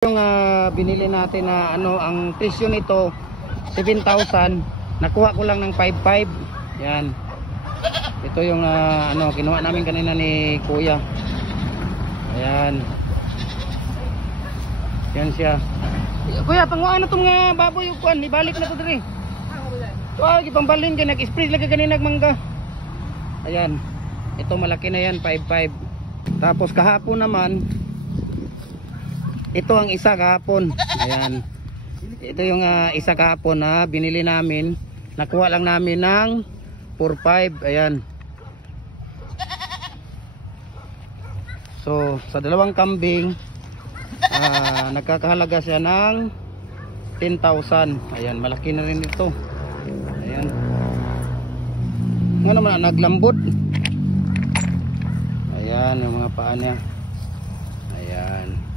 Yung binili natin na ang presyo nito 7,000, nakuha ko lang ng 5,500. Yan. Ito yung kinuha namin kanina ni Kuya. Ayan. Yan siya. Kuya, panguha na itong baboy yung kuwan, ibalik na ito diri. Wag ipambalin kay nag-spray lagi kanina mangga. Ayan. Ito malaki na yan, 5,500. Tapos kahapon naman, ito ang isa kahapon. Ayan. Ito yung isa kahapon na binili namin. Nakuha lang namin ng 4,500. Ayan. So, sa dalawang kambing, nagkakahalaga siya ng 10,000. Ayan, malaki na rin ito. Ayan. Nga naman, naglambot. Ayan, yung mga paa niya. Ayan.